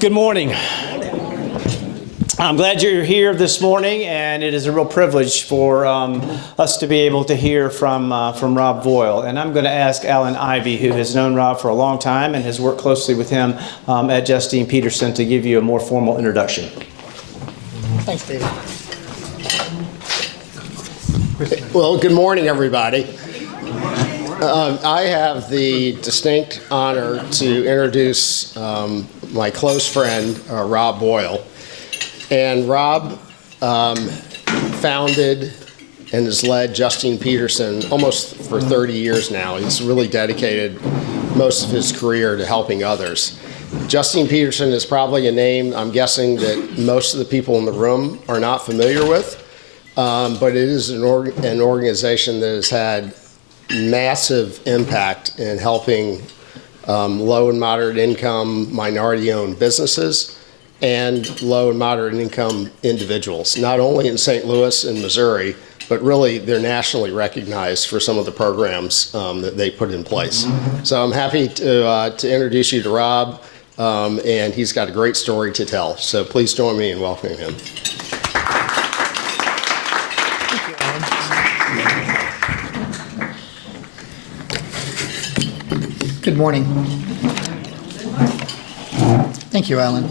Good morning. I'm glad you're here this morning, and it is a real privilege for us to be able to hear from Rob Boyle. And I'm going to ask Alan Ivey, who has known Rob for a long time and has worked closely with him at Justine Petersen, to give you a more formal introduction. Thanks, David. Well, good morning, everybody. I have the distinct honor to introduce my close friend, Rob Boyle. And Rob founded and has led Justine Petersen almost for 30 years now. He's really dedicated most of his career to helping others. Justine Petersen is probably a name, I'm guessing, that most of the people in the room are not familiar with, but it is an organization that has had massive impact in helping low and moderate income minority-owned businesses and low and moderate income individuals, not only in St. Louis and Missouri, but really they're nationally recognized for some of the programs that they put in place. So I'm happy to introduce you to Rob, and he's got a great story to tell. So please join me in welcoming him. Good morning. Thank you, Alan.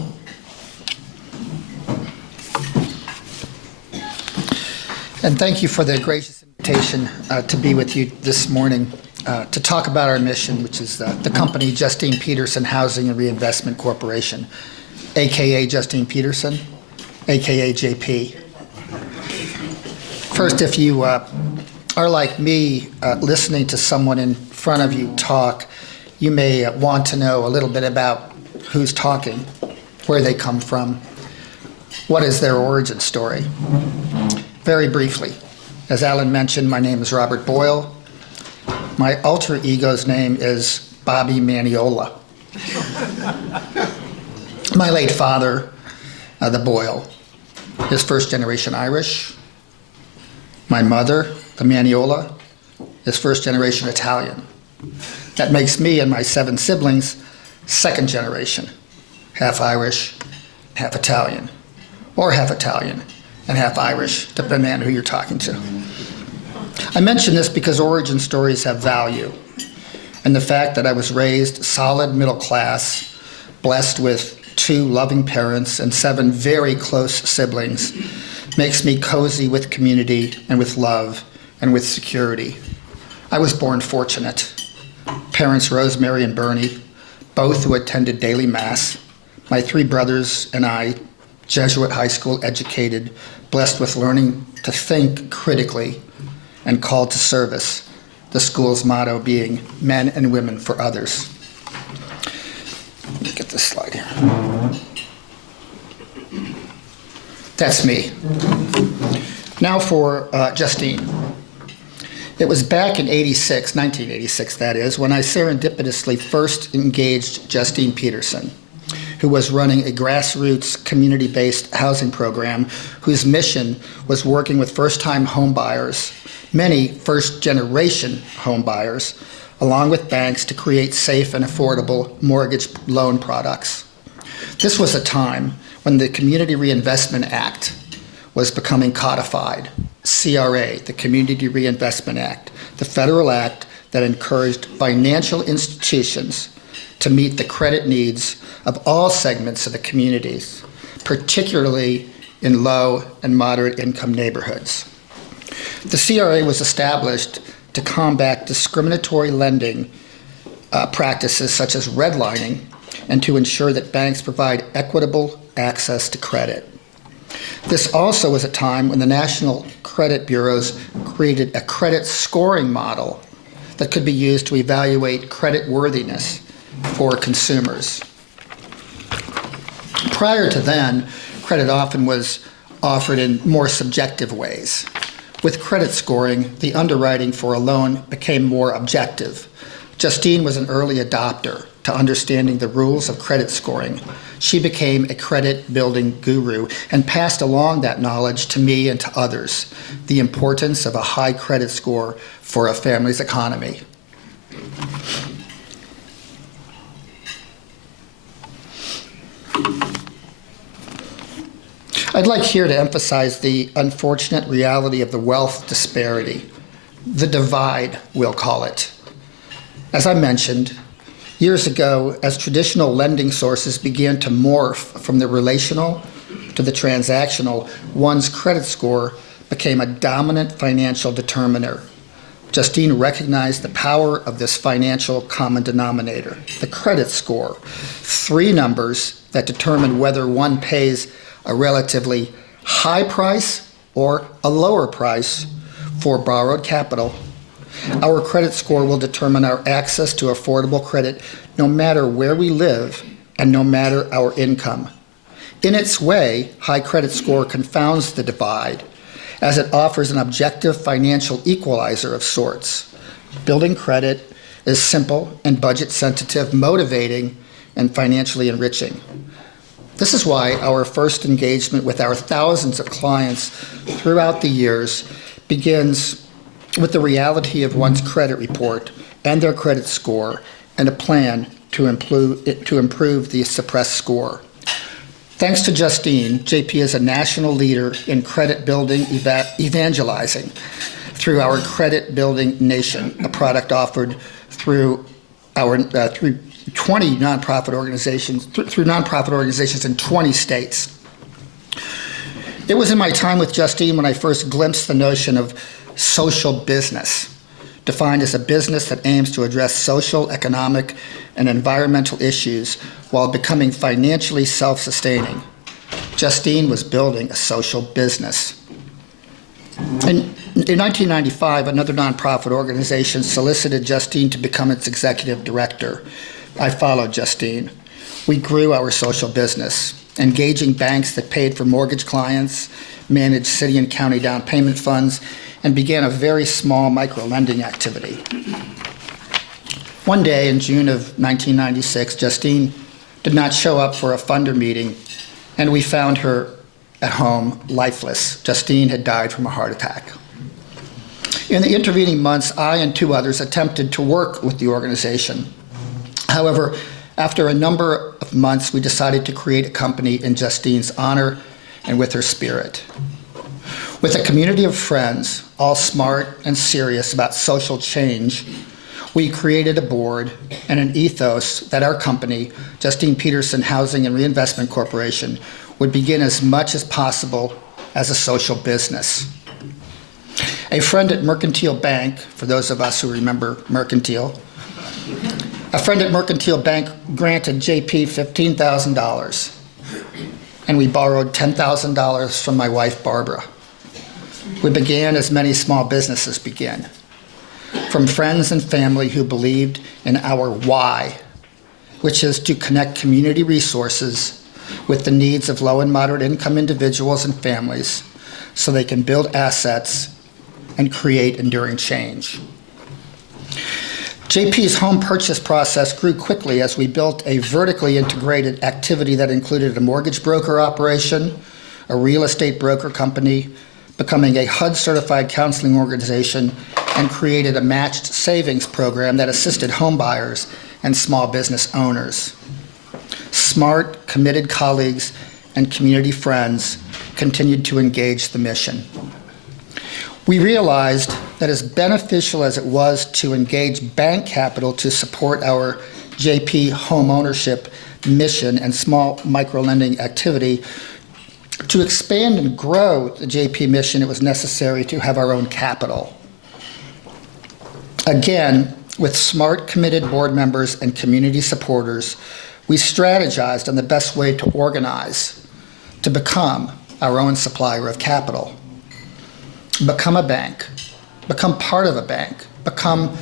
And thank you for the gracious invitation to be with you this morning to talk about our mission, which is the company Justine Petersen Housing and Reinvestment Corporation, a.k.a. Justine Petersen, a.k.a. JP. First, if you are like me, listening to someone in front of you talk, you may want to know a little bit about who's talking, where they come from, what is their origin story. Very briefly, as Alan mentioned, my name is Robert Boyle. My alter ego's name is Bobby Maniola. My late father, the Boyle, is first generation Irish. My mother, the Maniola, is first generation Italian. That makes me and my 7 siblings second generation, half Irish, half Italian, or half Italian and half Irish, depending on who you're talking to. I mention this because origin stories have value, and the fact that I was raised solid middle class, blessed with 2 loving parents and 7 very close siblings, makes me cozy with community and with love and with security. I was born fortunate. Parents Rosemary and Bernie, both who attended daily mass. My 3 brothers and I, Jesuit high school educated, blessed with learning to think critically and called to service, the school's motto being men and women for others. Let me get this slide here. That's me. Now for Justine. It was back in 1986 that is, when I serendipitously first engaged Justine Petersen, who was running a grassroots community-based housing program whose mission was working with first-time home buyers, many first-generation home buyers, along with banks to create safe and affordable mortgage loan products. This was a time when the Community Reinvestment Act was becoming codified. CRA, the Community Reinvestment Act, the federal act that encouraged financial institutions to meet the credit needs of all segments of the communities, particularly in low and moderate income neighborhoods. The CRA was established to combat discriminatory lending practices such as redlining and to ensure that banks provide equitable access to credit. This also was a time when the national credit bureaus created a credit scoring model that could be used to evaluate credit worthiness for consumers. Prior to then, credit often was offered in more subjective ways. With credit scoring, the underwriting for a loan became more objective. Justine was an early adopter to understanding the rules of credit scoring. She became a credit building guru and passed along that knowledge to me and to others, the importance of a high credit score for a family's economy. I'd like here to emphasize the unfortunate reality of the wealth disparity, the divide, we'll call it. As I mentioned, years ago, as traditional lending sources began to morph from the relational to the transactional, one's credit score became a dominant financial determiner. Justine recognized the power of this financial common denominator, the credit score, 3 numbers that determine whether one pays a relatively high price or a lower price for borrowed capital. Our credit score will determine our access to affordable credit no matter where we live and no matter our income. In its way, high credit score confounds the divide as it offers an objective financial equalizer of sorts. Building credit is simple and budget sensitive, motivating, and financially enriching. This is why our first engagement with our thousands of clients throughout the years begins with the reality of one's credit report and their credit score and a plan to improve the suppressed score. Thanks to Justine, JP is a national leader in credit building evangelizing through our Credit Building Nation, a product offered through our through 20 nonprofit organizations, through nonprofit organizations in 20 states. It was in my time with Justine when I first glimpsed the notion of social business, defined as a business that aims to address social, economic, and environmental issues while becoming financially self-sustaining. Justine was building a social business. In 1995, another nonprofit organization solicited Justine to become its executive director. I followed Justine. We grew our social business, engaging banks that paid for mortgage clients, managed city and county down payment funds, and began a very small micro-lending activity. One day in June of 1996, Justine did not show up for a funder meeting, and we found her at home lifeless. Justine had died from a heart attack. In the intervening months, I and 2 others attempted to work with the organization. However, after a number of months, we decided to create a company in Justine's honor and with her spirit. With a community of friends, all smart and serious about social change, we created a board and an ethos that our company, Justine Petersen Housing and Reinvestment Corporation, would begin as much as possible as a social business. A friend at Mercantile Bank, for those of us who remember Mercantile, a friend at Mercantile Bank granted JP $15,000, and we borrowed $10,000 from my wife, Barbara. We began as many small businesses begin, from friends and family who believed in our why, which is to connect community resources with the needs of low and moderate income individuals and families so they can build assets and create enduring change. JP's home purchase process grew quickly as we built a vertically integrated activity that included a mortgage broker operation, a real estate broker company, becoming a HUD-certified counseling organization, and created a matched savings program that assisted home buyers and small business owners. Smart, committed colleagues and community friends continued to engage the mission. We realized that as beneficial as it was to engage bank capital to support our JP home ownership mission and small micro-lending activity, to expand and grow the JP mission, it was necessary to have our own capital. Again, with smart, committed board members and community supporters, we strategized on the best way to organize, to become our own supplier of capital. Become a bank, become part of a bank, become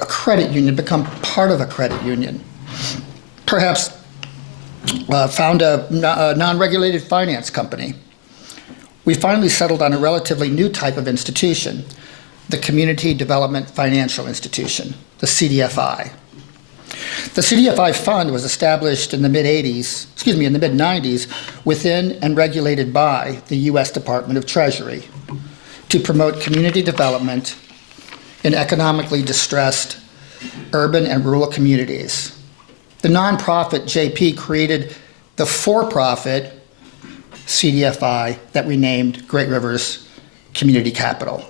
a credit union, become part of a credit union. Perhaps found a non-regulated finance company. We finally settled on a relatively new type of institution, the Community Development Financial Institution, the CDFI. The CDFI fund was established in the mid-90s within and regulated by the U.S. Department of Treasury to promote community development in economically distressed urban and rural communities. The nonprofit JP created the for-profit CDFI that we named Great Rivers Community Capital.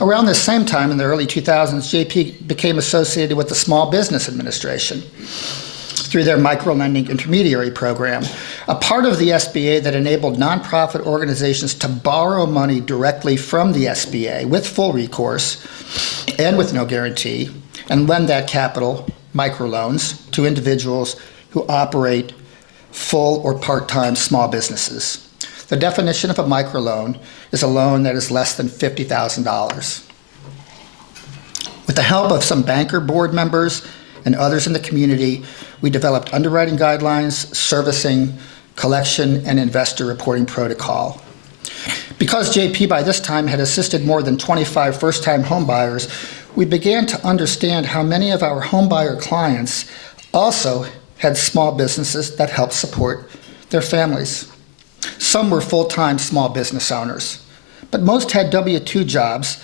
Around the same time, in the early 2000s, JP became associated with the Small Business Administration through their microlending intermediary program, a part of the SBA that enabled nonprofit organizations to borrow money directly from the SBA with full recourse and with no guarantee, and lend that capital, microloans, to individuals who operate full or part-time small businesses. The definition of a microloan is a loan that is less than $50,000. With the help of some banker board members and others in the community, we developed underwriting guidelines, servicing, collection, and investor reporting protocol. Because JP by this time had assisted more than 25 first-time homebuyers, we began to understand how many of our homebuyer clients also had small businesses that helped support their families. Some were full-time small business owners, but most had W-2 jobs,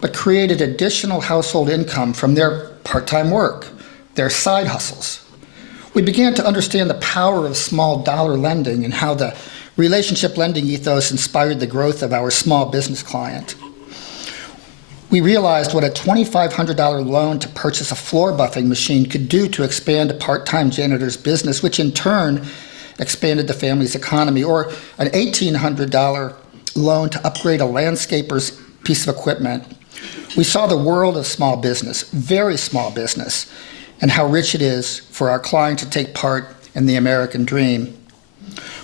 but created additional household income from their part-time work, their side hustles. We began to understand the power of small dollar lending and how the relationship lending ethos inspired the growth of our small business client. We realized what a $2,500 loan to purchase a floor buffing machine could do to expand a part-time janitor's business, which in turn expanded the family's economy, or an $1,800 loan to upgrade a landscaper's piece of equipment. We saw the world of small business, very small business, and how rich it is for our client to take part in the American dream.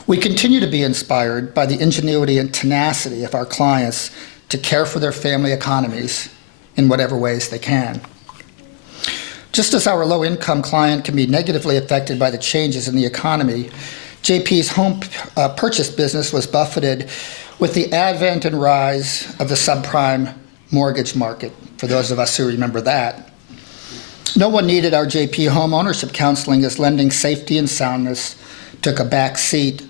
We continue to be inspired by the ingenuity and tenacity of our clients to care for their family economies in whatever ways they can. Just as our low-income client can be negatively affected by the changes in the economy, JP's home purchase business was buffeted with the advent and rise of the subprime mortgage market, for those of us who remember that. No one needed our JP home ownership counseling as lending safety and soundness took a back seat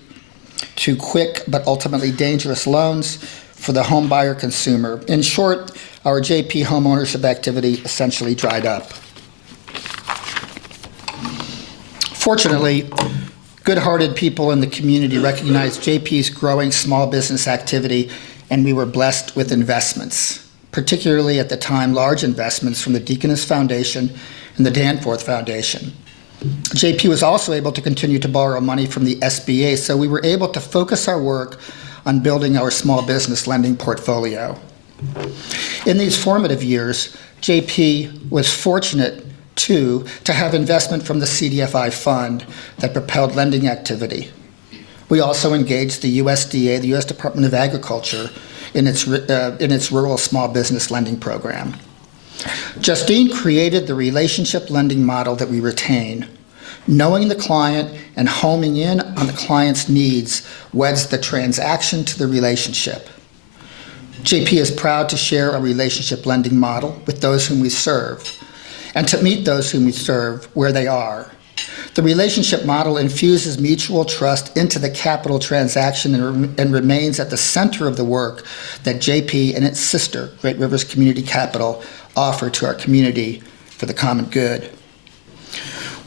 to quick but ultimately dangerous loans for the home buyer consumer. In short, our JP home ownership activity essentially dried up. Fortunately, good-hearted people in the community recognized JP's growing small business activity, and we were blessed with investments, particularly at the time large investments from the Deaconess Foundation and the Danforth Foundation. JP was also able to continue to borrow money from the SBA, so we were able to focus our work on building our small business lending portfolio. In these formative years, JP was fortunate, too, to have investment from the CDFI fund that propelled lending activity. We also engaged the USDA, the U.S. Department of Agriculture, in its rural small business lending program. Justine created the relationship lending model that we retain. Knowing the client and homing in on the client's needs weds the transaction to the relationship. JP is proud to share a relationship lending model with those whom we serve, and to meet those whom we serve where they are. The relationship model infuses mutual trust into the capital transaction and remains at the center of the work that JP and its sister, Great Rivers Community Capital, offer to our community for the common good.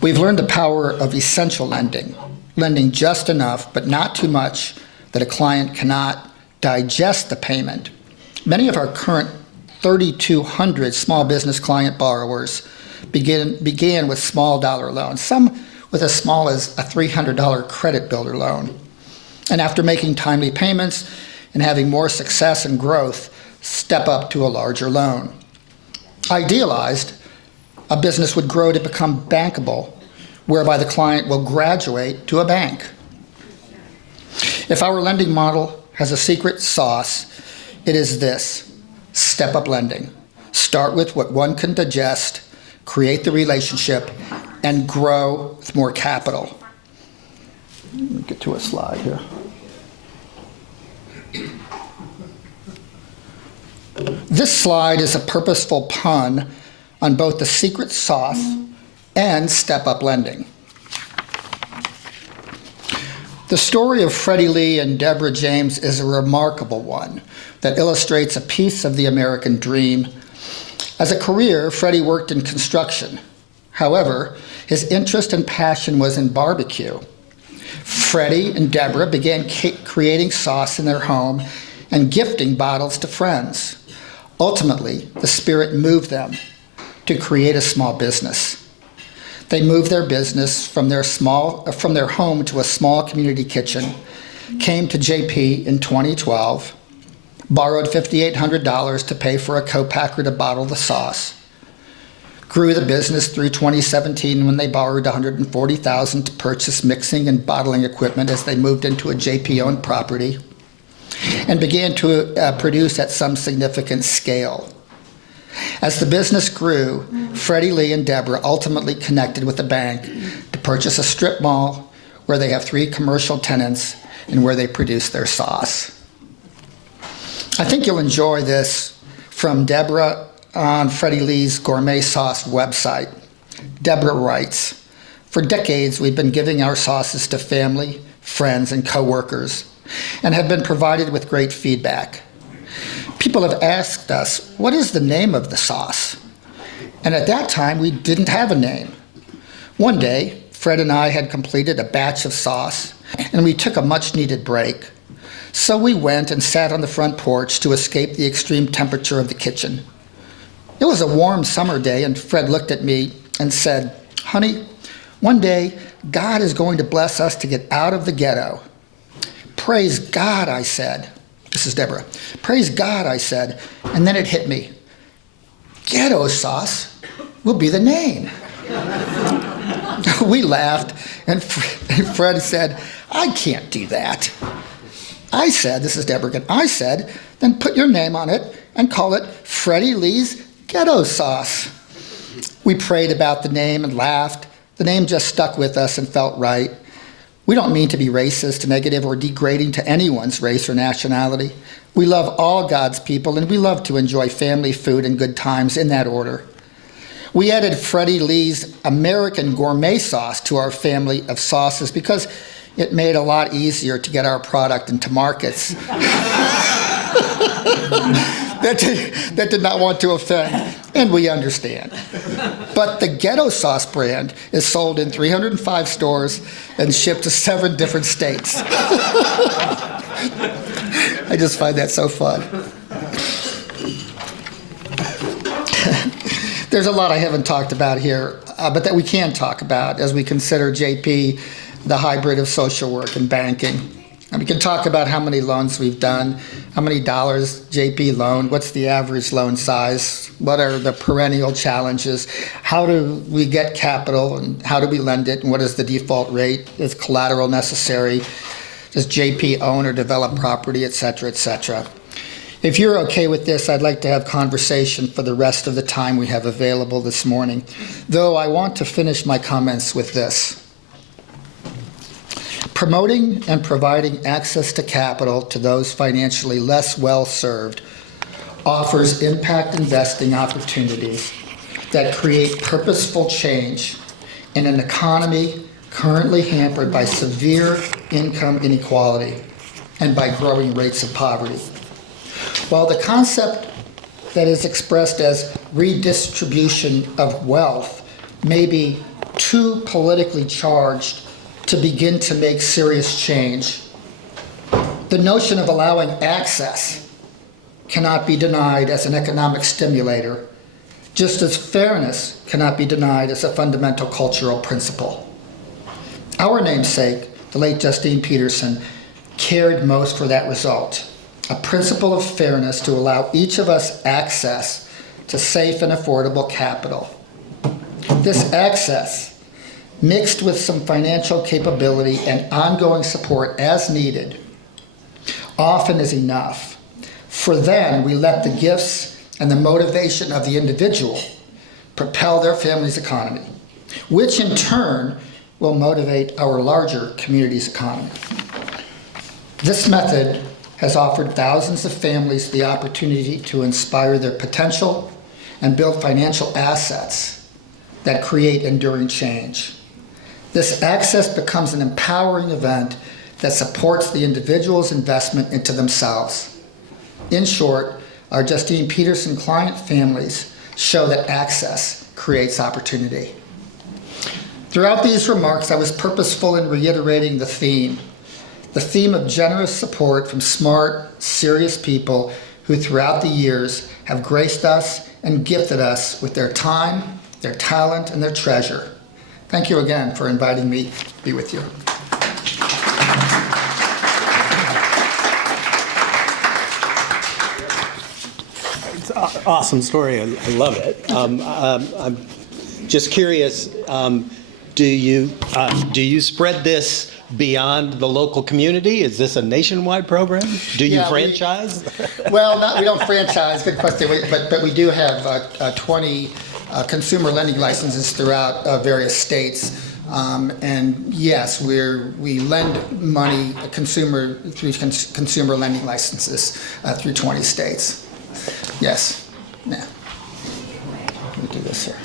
We've learned the power of essential lending, lending just enough but not too much that a client cannot digest the payment. Many of our current 3,200 small business client borrowers began with small dollar loans, some with as small as a $300 credit builder loan. And after making timely payments and having more success and growth, step up to a larger loan. Idealized, a business would grow to become bankable, whereby the client will graduate to a bank. If our lending model has a secret sauce, it is this: step-up lending. Start with what one can digest, create the relationship, and grow with more capital. Let me get to a slide here. This slide is a purposeful pun on both the secret sauce and step-up lending. The story of Freddie Lee and Deborah James is a remarkable one that illustrates a piece of the American dream. As a career, Freddie worked in construction. However, his interest and passion was in barbecue. Freddie and Deborah began creating sauce in their home and gifting bottles to friends. Ultimately, the Spirit moved them to create a small business. They moved their business from their home to a small community kitchen, came to JP in 2012, borrowed $5,800 to pay for a co-packer to bottle the sauce, grew the business through 2017 when they borrowed $140,000 to purchase mixing and bottling equipment as they moved into a JP-owned property, and began to produce at some significant scale. As the business grew, Freddie, Lee, and Deborah ultimately connected with the bank to purchase a strip mall where they have 3 commercial tenants and where they produce their sauce. I think you'll enjoy this from Deborah on Freddie Lee's Gourmet Sauce website. Deborah writes, "For decades, we've been giving our sauces to family, friends, and coworkers, and have been provided with great feedback. People have asked us, what is the name of the sauce? And at that time, we didn't have a name. One day, Fred and I had completed a batch of sauce, and we took a much-needed break. So we went and sat on the front porch to escape the extreme temperature of the kitchen. It was a warm summer day, and Fred looked at me and said, 'Honey, one day, God is going to bless us to get out of the ghetto.' 'Praise God,' I said." This is Deborah. "Praise God," I said, and then it hit me. Ghetto sauce will be the name. We laughed, and Fred said, "I can't do that." I said, this is Deborah again, I said, "Then put your name on it and call it Freddie Lee's Ghetto Sauce." We prayed about the name and laughed. The name just stuck with us and felt right. We don't mean to be racist, negative, or degrading to anyone's race or nationality. We love all God's people, and we love to enjoy family, food, and good times in that order. We added Freddie Lee's American Gourmet Sauce to our family of sauces because it made it a lot easier to get our product into markets that did not want to offend, and we understand. But the Ghetto Sauce brand is sold in 305 stores and shipped to 7 different states. I just find that so fun. There's a lot I haven't talked about here, but that we can talk about as we consider JP, the hybrid of social work and banking. And we can talk about how many loans we've done, how many dollars JP loaned, what's the average loan size, what are the perennial challenges, how do we get capital, and how do we lend it, and what is the default rate, is collateral necessary, does JP own or develop property, et cetera, et cetera. If you're okay with this, I'd like to have conversation for the rest of the time we have available this morning, though I want to finish my comments with this. Promoting and providing access to capital to those financially less well-served offers impact investing opportunities that create purposeful change in an economy currently hampered by severe income inequality and by growing rates of poverty. While the concept that is expressed as redistribution of wealth may be too politically charged to begin to make serious change, the notion of allowing access cannot be denied as an economic stimulator, just as fairness cannot be denied as a fundamental cultural principle. Our namesake, the late Justine Petersen, cared most for that result, a principle of fairness to allow each of us access to safe and affordable capital. This access, mixed with some financial capability and ongoing support as needed, often is enough. For then, we let the gifts and the motivation of the individual propel their family's economy, which in turn will motivate our larger community's economy. This method has offered thousands of families the opportunity to inspire their potential and build financial assets that create enduring change. This access becomes an empowering event that supports the individual's investment into themselves. In short, our Justine Petersen client families show that access creates opportunity. Throughout these remarks, I was purposeful in reiterating the theme of generous support from smart, serious people who throughout the years have graced us and gifted us with their time, their talent, and their treasure. Thank you again for inviting me to be with you. It's an awesome story. I love it. I'm just curious, do you spread this beyond the local community? Is this a nationwide program? Do you franchise? We don't franchise, good question, but we do have 20 consumer lending licenses throughout various states. And yes, we lend money through consumer lending licenses through 20 states. Yes. Now, let me do this here.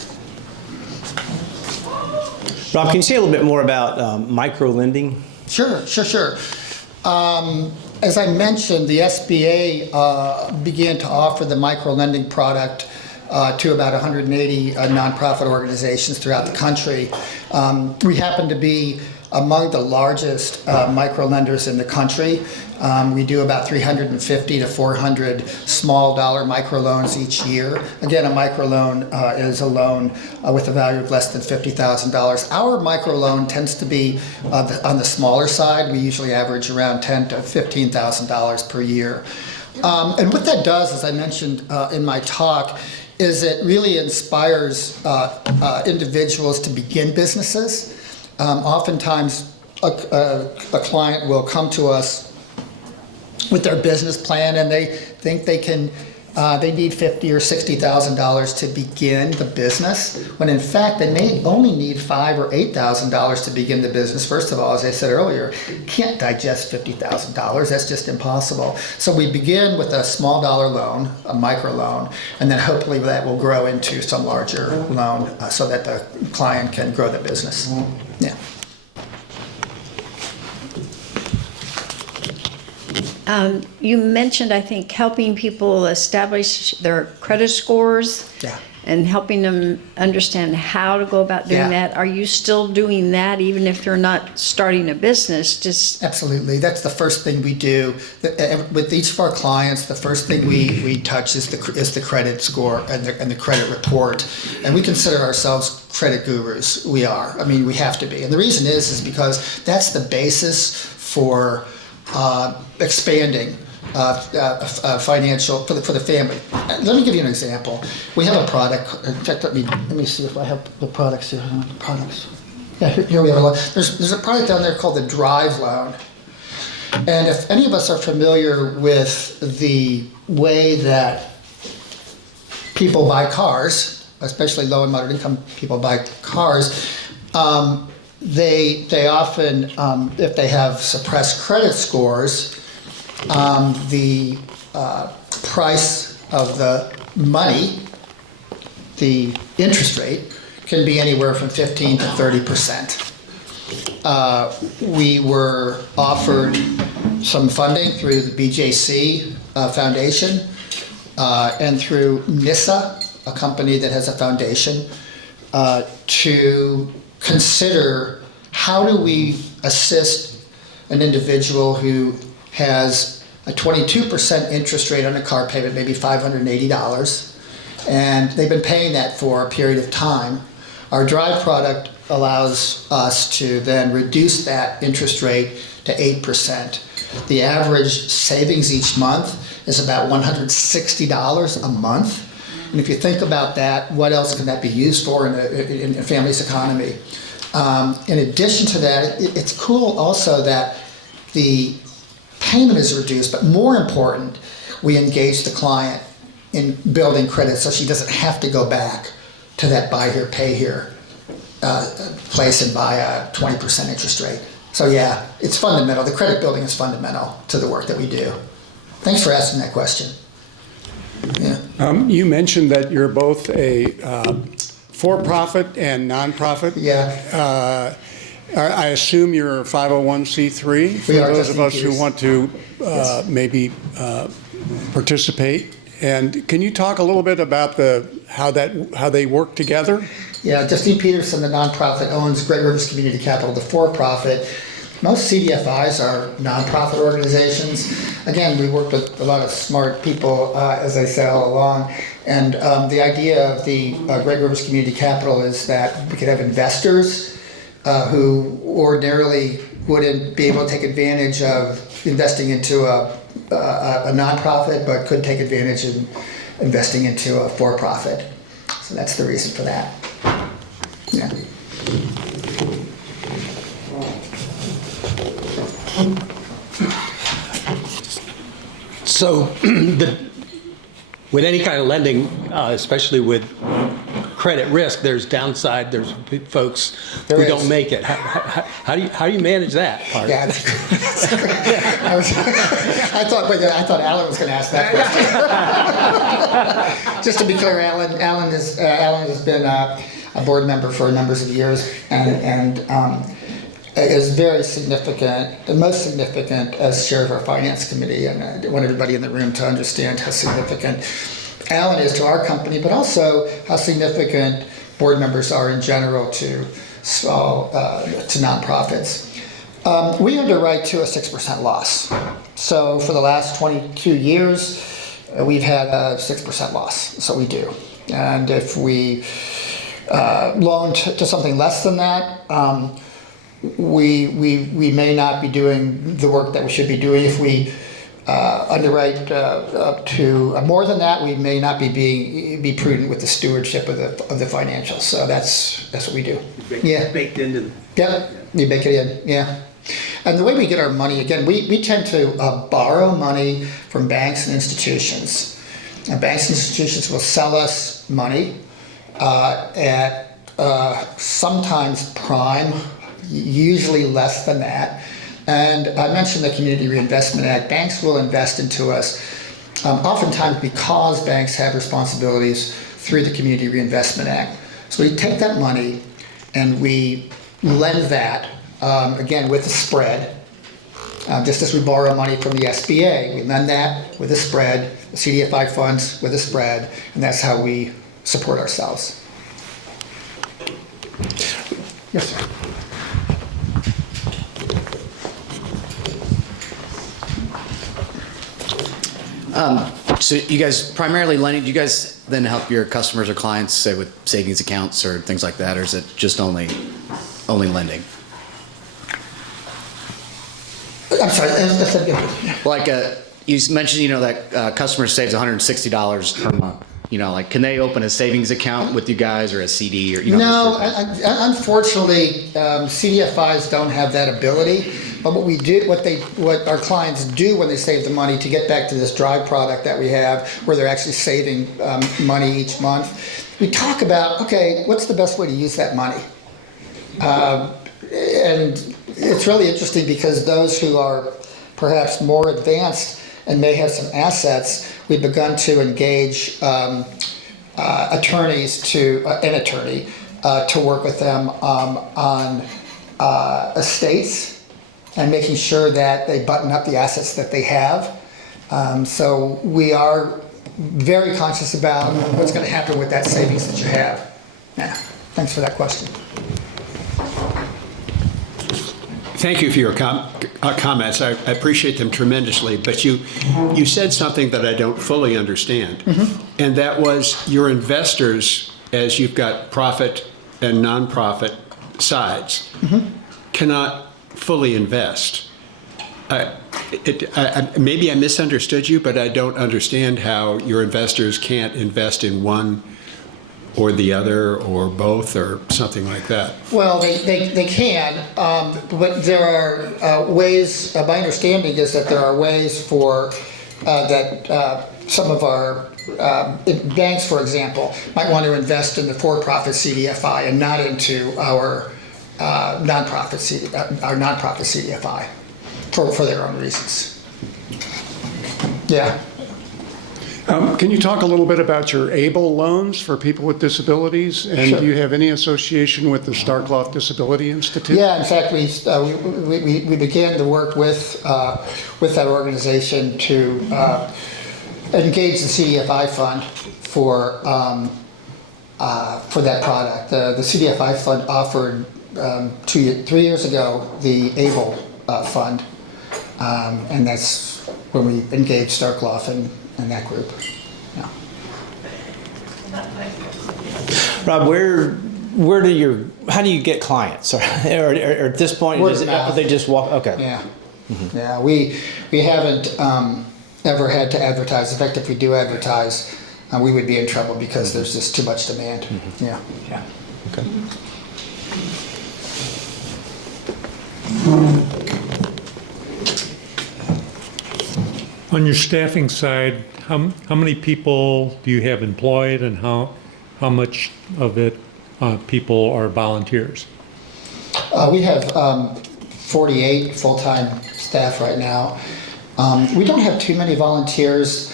Rob, can you say a little bit more about micro-lending? Sure. As I mentioned, the SBA began to offer the micro-lending product to about 180 nonprofit organizations throughout the country. We happen to be among the largest micro-lenders in the country. We do about 350 to 400 small dollar microloans each year. Again, a microloan is a loan with a value of less than $50,000. Our microloan tends to be on the smaller side. We usually average around $10,000 to $15,000 per year. And what that does, as I mentioned in my talk, is it really inspires individuals to begin businesses. Oftentimes, a client will come to us with their business plan, and they think they need $50,000 or $60,000 to begin the business, when in fact they may only need $5,000 or $8,000 to begin the business. First of all, as I said earlier, you can't digest $50,000. That's just impossible. So we begin with a small dollar loan, a micro loan, and then hopefully that will grow into some larger loan so that the client can grow the business. Yeah. You mentioned, I think, helping people establish their credit scores. Yeah. And helping them understand how to go about doing that. Are you still doing that even if they're not starting a business? Absolutely. That's the first thing we do. With each of our clients, the first thing we touch is the credit score and the credit report. And we consider ourselves credit gurus. We are. I mean, we have to be. And the reason is because that's the basis for expanding financial for the family. Let me give you an example. We have a product. In fact, let me see if I have the products here. The products. Yeah, here we have a loan. There's a product down there called the Drive Loan. And if any of us are familiar with the way that people buy cars, especially low and moderate income people buy cars, they often, if they have suppressed credit scores, the price of the money, the interest rate, can be anywhere from 15 to 30%. We were offered some funding through the BJC Foundation and through NISA, a company that has a foundation, to consider how do we assist an individual who has a 22% interest rate on a car payment, maybe $580, and they've been paying that for a period of time. Our Drive product allows us to then reduce that interest rate to 8%. The average savings each month is about $160 a month. And if you think about that, what else can that be used for in a family's economy? In addition to that, it's cool also that the payment is reduced, but more important, we engage the client in building credit so she doesn't have to go back to that buy here, pay here place and buy a 20% interest rate. So yeah, it's fundamental. The credit building is fundamental to the work that we do. Thanks for asking that question. Yeah. You mentioned that you're both a for-profit and nonprofit. Yeah. I assume you're a 501c3 for those of us who want to maybe participate. And can you talk a little bit about how they work together? Yeah, Justine Petersen, the nonprofit, owns Great Rivers Community Capital, the for-profit. Most CDFIs are nonprofit organizations. Again, we work with a lot of smart people, as I said all along. And the idea of the Great Rivers Community Capital is that we could have investors who ordinarily wouldn't be able to take advantage of investing into a nonprofit, but could take advantage of investing into a for-profit. So that's the reason for that. Yeah. So with any kind of lending, especially with credit risk, there's downside, there's folks There who is. don't make it. How do you manage that part? Yeah, that's great. I thought Alan was going to ask that question. Just to be clear, Alan has been a board member for numbers of years and is very significant, the most significant as chair of our finance committee. And I want everybody in the room to understand how significant Alan is to our company, but also how significant board members are in general to nonprofits. We underwrite to a 6% loss. So for the last 22 years, we've had a 6% loss. So we do. And if we loan to something less than that, we may not be doing the work that we should be doing. If we underwrite up to more than that, we may not be prudent with the stewardship of the financials. So that's what we do. Baked into the... Yeah, you bake it in, yeah. And the way we get our money, again, we tend to borrow money from banks and institutions. And banks and institutions will sell us money at sometimes prime, usually less than that. And I mentioned the Community Reinvestment Act. Banks will invest into us, oftentimes because banks have responsibilities through the Community Reinvestment Act. So we take that money and we lend that, again, with a spread. Just as we borrow money from the SBA, we lend that with a spread, the CDFI funds with a spread, and that's how we support ourselves. Yes, sir. So you guys primarily lending, do you guys then help your customers or clients, say with savings accounts or things like that, or is it just only lending? I'm sorry, that's again. Like you mentioned, that customer saves $160 per month. Can they open a savings account with you guys or a CD or No, unfortunately, CDFIs don't have that ability. But what our clients do when they save the money, to get back to this drive product that we have, where they're actually saving money each month, we talk about, okay, what's the best way to use that money? And it's really interesting because those who are perhaps more advanced and may have some assets, we've begun to engage an attorney to work with them on estates and making sure that they button up the assets that they have. So we are very conscious about what's going to happen with that savings that you have. Yeah, thanks for that question. Thank you for your comments. I appreciate them tremendously. But you said something that I don't fully understand, and that was your investors, as you've got profit and nonprofit sides, cannot fully invest. Maybe I misunderstood you, but I don't understand how your investors can't invest in one or the other or both or something like that. Well, they can, but there are ways, my understanding is that there are ways for that some of our banks, for example, might want to invest in the for-profit CDFI and not into our nonprofit CDFI for their own reasons. Yeah. Can you talk a little bit about your ABLE loans for people with disabilities? And Sure. do you have any association with the Starkloff Disability Institute? Yeah, in fact, we began to work with that organization to engage the CDFI fund for for that product. The CDFI fund offered 3 years ago the ABLE fund, and that's when we engaged Starkloff and that group. Yeah. Rob, how do you get clients? Or at this point, Word of mouth. they just walk? Okay. Yeah. Yeah, we haven't ever had to advertise. In fact, if we do advertise, we would be in trouble because there's just too much demand. Yeah. Yeah. Okay. On your staffing side, how many people do you have employed, and how much of it people are volunteers? We have 48 full-time staff right now. We don't have too many volunteers.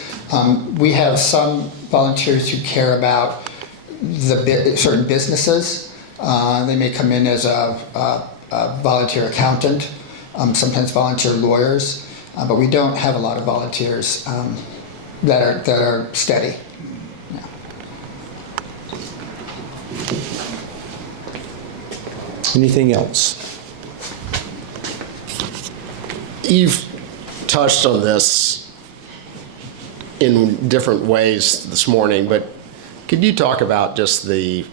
We have some volunteers who care about certain businesses. They may come in as a volunteer accountant, sometimes volunteer lawyers, but we don't have a lot of volunteers that are steady. Yeah. Anything else? You've touched on this in different ways this morning, but could you talk about just the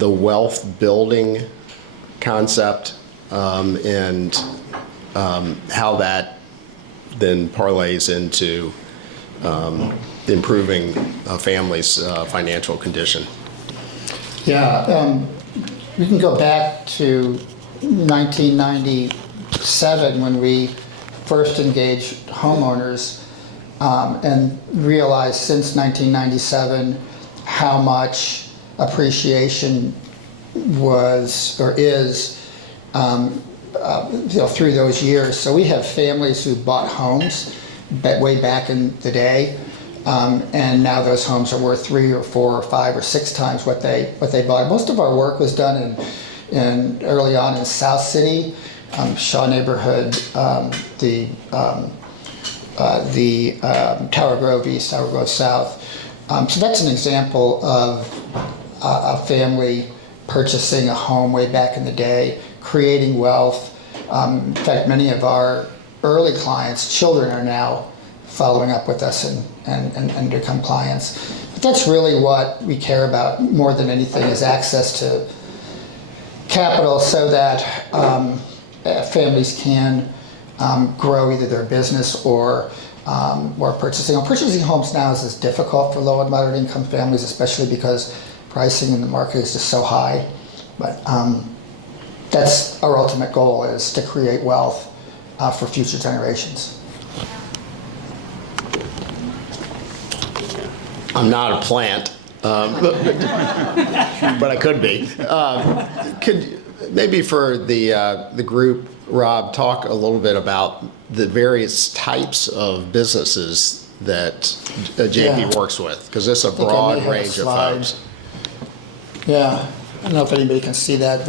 wealth building concept and how that then parlays into improving a family's financial condition? Yeah, we can go back to 1997 when we first engaged homeowners and realized since 1997 how much appreciation was or is through those years. So we have families who bought homes way back in the day, and now those homes are worth 3 or 4 or 5 or 6 times what they bought. Most of our work was done in early on in South City, Shaw neighborhood, the Tower Grove East, Tower Grove South. So that's an example of a family purchasing a home way back in the day, creating wealth. In fact, many of our early clients, children, are now following up with us and become clients. But that's really what we care about more than anything, is access to capital so that families can grow either their business or purchasing. Purchasing homes now is difficult for low and moderate income families, especially because pricing in the market is just so high. But that's our ultimate goal, is to create wealth for future generations. I'm not a plant, but I could be. Could maybe for the group, Rob, talk a little bit about the various types of businesses that JP works with, because it's a broad range of folks. Yeah, I don't know if anybody can see that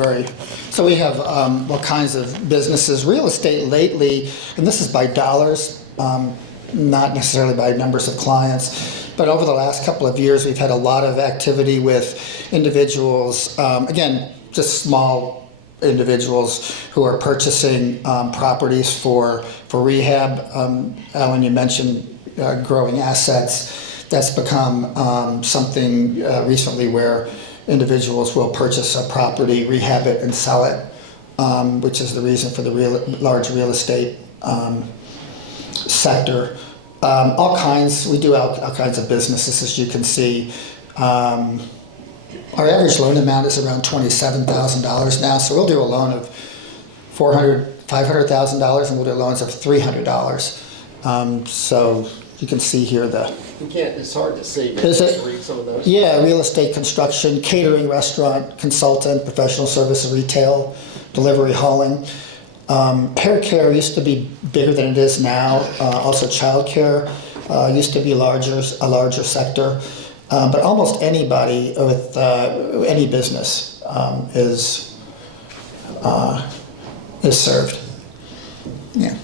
So we have all kinds of businesses. Real estate lately, and this is by dollars, not necessarily by numbers of clients, but over the last couple of years, we've had a lot of activity with individuals, again, just small individuals who are purchasing properties for rehab. Alan, you mentioned growing assets. That's become something recently where individuals will purchase a property, rehab it, and sell it, which is the reason for the large real estate sector. All kinds, we do all kinds of businesses, as you can see. Our average loan amount is around $27,000 now, so we'll do a loan of $500,000, and we'll do loans of $300. So you can see here It's hard to see. Is it? Read some of those. Yeah, real estate, construction, catering, restaurant, consultant, professional services, retail, delivery, hauling. Hair care used to be bigger than it is now. Also child care used to be a larger sector. But almost anybody with any business is served. Yeah.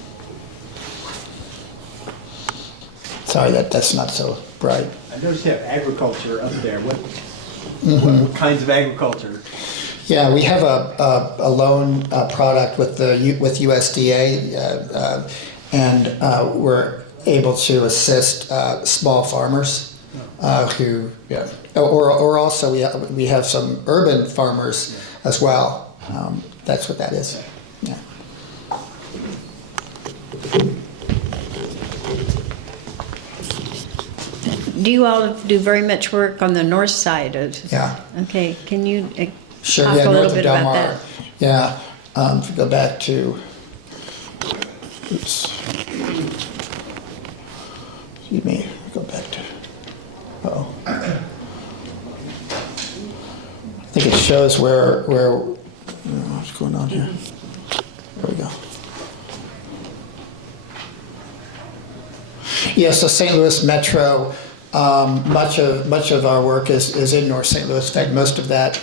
Sorry, that's not so bright. I noticed you have agriculture up there. What kinds of agriculture? Yeah, we have a loan product with USDA, and we're able to assist small farmers who, or also we have some urban farmers as well. That's what that is. Yeah. Do you all do very much work on the north side of? Yeah. Okay, can you Sure. talk Yeah, a north little of bit Del about Mar. that? Yeah. If we go back to. Oops. Excuse me. Go back to. Oh. I think it shows where. What's going on here? There we go. Yeah, so St. Louis Metro, much of our work is in North St. Louis. In fact, most of that,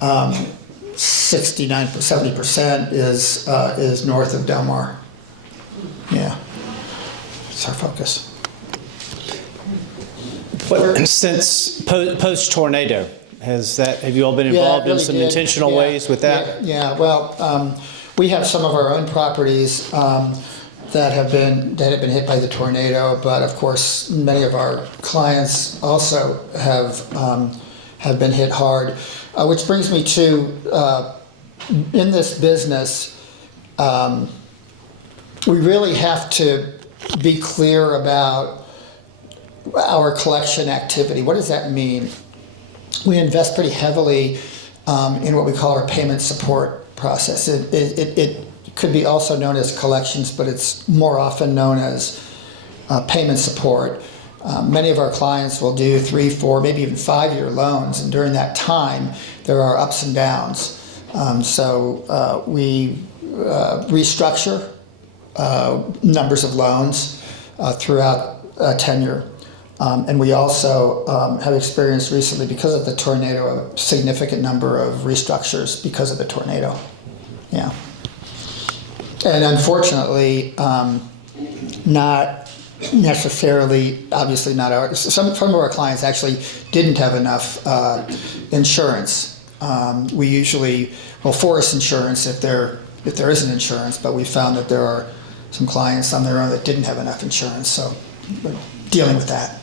70% is north of Del Mar. Yeah, it's our focus. Since post tornado, have you all been involved in some intentional ways with that? Yeah. Well, we have some of our own properties that have been hit by the tornado, but of course, many of our clients also have been hit hard. Which brings me to in this business, we really have to be clear about our collection activity. What does that mean? We invest pretty heavily in what we call our payment support process. It could be also known as collections, but it's more often known as payment support. Many of our clients will do 3, 4, maybe even 5-year loans, and during that time, there are ups and downs. So we restructure numbers of loans throughout a tenure. And we also have experienced recently, because of the tornado, a significant number of restructures because of the tornado. Yeah. And unfortunately, not necessarily, obviously not ours. Some of our clients actually didn't have enough insurance. We usually will force insurance if there isn't insurance, but we found that there are some clients on their own that didn't have enough insurance, so we're dealing with that.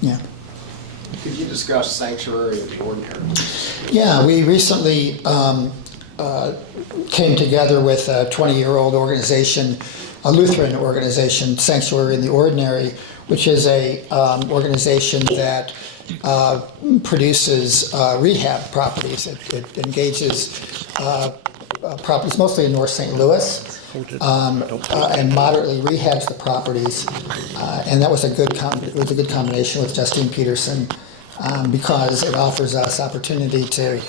Yeah. Could you discuss sanctuary of the ordinary? Yeah, we recently came together with a 20-year-old organization, a Lutheran organization, Sanctuary in the Ordinary, which is a organization that produces rehab properties. It engages properties mostly in North St. Louis and moderately rehabs the properties. And that was a good combination with Justine Petersen because it offers us opportunity to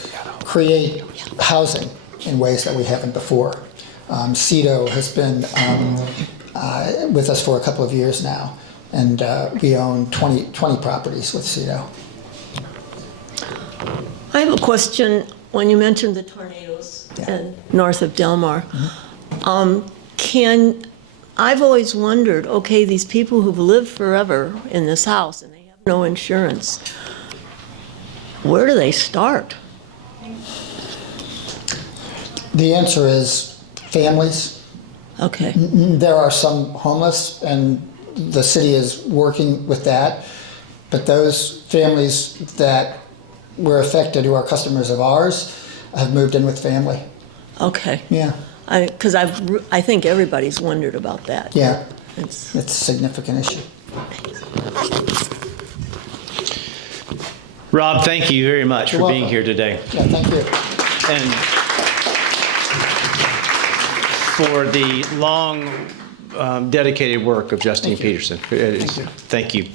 create housing in ways that we haven't before. CEDO has been with us for a couple of years now, and we own 20 properties with CEDO. I have a question. When you mentioned the tornadoes and north of Del Mar, I've always wondered, okay, these people who've lived forever in this house and they have no insurance, where do they start? The answer is families. Okay. There are some homeless, and the city is working with that. But those families that were affected, who are customers of ours, have moved in with family. Okay. Yeah. Because I think everybody's wondered about that. Yeah. It's a significant issue. Rob, thank you very much for being here today. Yeah, thank you. And for the long, dedicated work of Justine Petersen. Thank you.